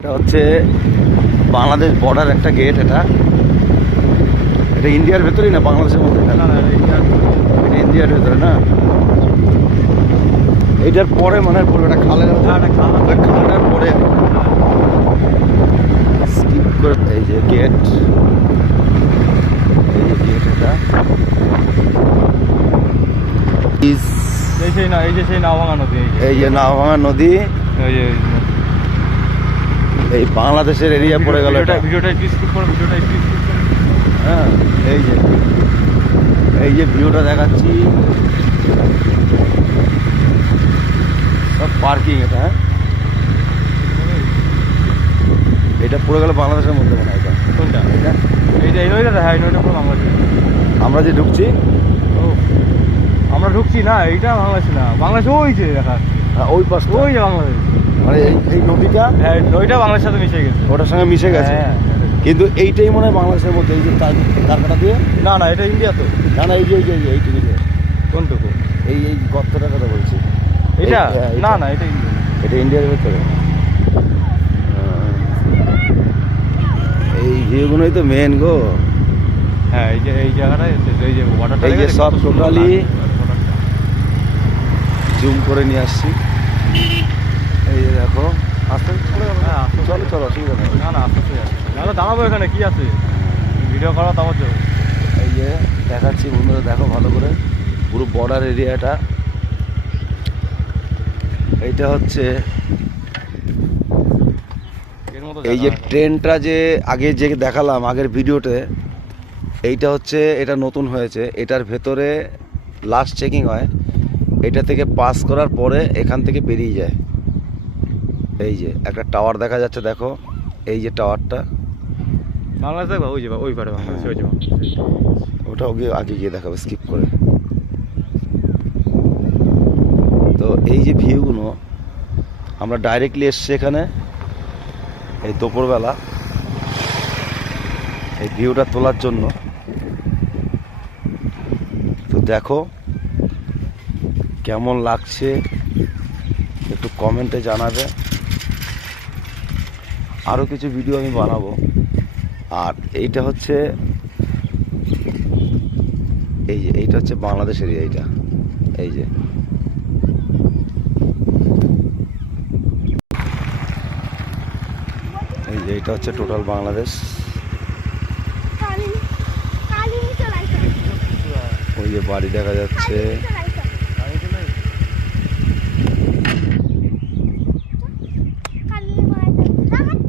এটা হচ্ছে বাংলাদেশ বর্ডার একটা গেট। এটা ইন্ডিয়ার ভেতরেই না বাংলাদেশের মধ্যে? না, ইন্ডিয়ার ভেতরে না। এইটার পরে মনে পড়বে একটা খালের পরে স্কিপ করে। এই যে গেট, এটা সেই নাওভাঙা নদী। এই যে নাওভাঙা নদী, এই বাংলাদেশের এরিয়া পড়ে গেল। হ্যাঁ, এই যে ভিউটা দেখাচ্ছি সব পার্কিং। এটা হ্যাঁ, এটা পড়ে গেল বাংলাদেশের মধ্যে মনে হয়। কোনটা? এই নদীটা? হ্যাঁ, এই নদীটা পুরো বাংলাদেশ। আমরা যে ঢুকছি, আমরা ঢুকছি না, এইটা বাংলাদেশ না। বাংলাদেশ ওই যে দেখা, ওই পাশ, ওই যে বাংলাদেশ। মানে এই নদীটা, হ্যাঁ, নদীটা বাংলাদেশের সাথে মিশে গেছে, ওটার সঙ্গে মিশে গেছে। কিন্তু এইটাই মনে হয় বাংলাদেশের মধ্যে। এই যে তারকাটা দিয়ে, না এটা ইন্ডিয়া তো। না, এই যে এইটুকু। কোনটুকু? এই গর্তটার কথা বলছি। এটা না, এটা ইন্ডিয়া। এটা ইন্ডিয়ার ভেতরে। এই ভিউগুলোই তো মেন গো। হ্যাঁ, এই জায়গাটায় এই যে ওয়াটারটা, এই যে সব টোটালি জুম করে নিয়ে আসছি। এই যে দেখো, আস্তে চলো অসুবিধা নেই। না আস্তে আস্তে দাঁড়াবো এখানে, কি আছে ভিডিও করা তোমার জন্য। এই যে দেখাচ্ছি বন্ধুরা, দেখো ভালো করে পুরো বর্ডার এরিয়াটা। এইটা হচ্ছে এই যে ট্রেনটা যে আগে যে দেখালাম আগের ভিডিওতে, এইটা হচ্ছে, এটা নতুন হয়েছে। এটার ভেতরে লাস্ট চেকিং হয়। এটা থেকে পাস করার পরে এখান থেকে বেরিয়ে যায়। এই যে একটা টাওয়ার দেখা যাচ্ছে, দেখো এই যে টাওয়ারটা বাংলাদেশ দেখবা, ওই যে ওই পারে বাংলাদেশ, ওই যে ওটা আগে গিয়ে দেখাবো স্কিপ করে। তো এই যে ভিউগুলো আমরা ডাইরেক্টলি এসছি এখানে এই দুপুরবেলা এই ভিউটা তোলার জন্য। তো দেখো কেমন লাগছে একটু কমেন্টে জানাবে। আরও কিছু ভিডিও আমি বানাবো। আর এইটা হচ্ছে এইটা হচ্ছে বাংলাদেশ এরিয়া। এই যে এইটা হচ্ছে টোটাল বাংলাদেশ। ওই যে বাড়ি দেখা যাচ্ছে,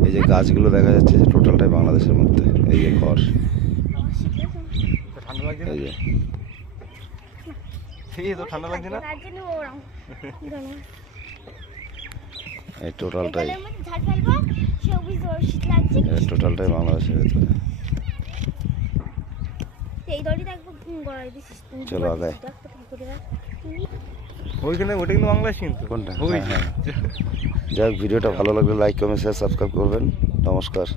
এই যে গাছগুলো দেখা যাচ্ছে, যে টোটালটাই বাংলাদেশের মধ্যে। এই যে ঘর, এই যে ঠান্ডা লাগছে না, এই টোটালটাই বাংলাদেশের ভেতরে। চলো আগাই। ওইখানে ওটা কিন্তু বাংলাদেশ, কিন্তু কোনটা? যাই হোক, ভিডিওটা ভালো লাগলে লাইক কমেন্ট শেয়ার সাবস্ক্রাইব করবেন। নমস্কার।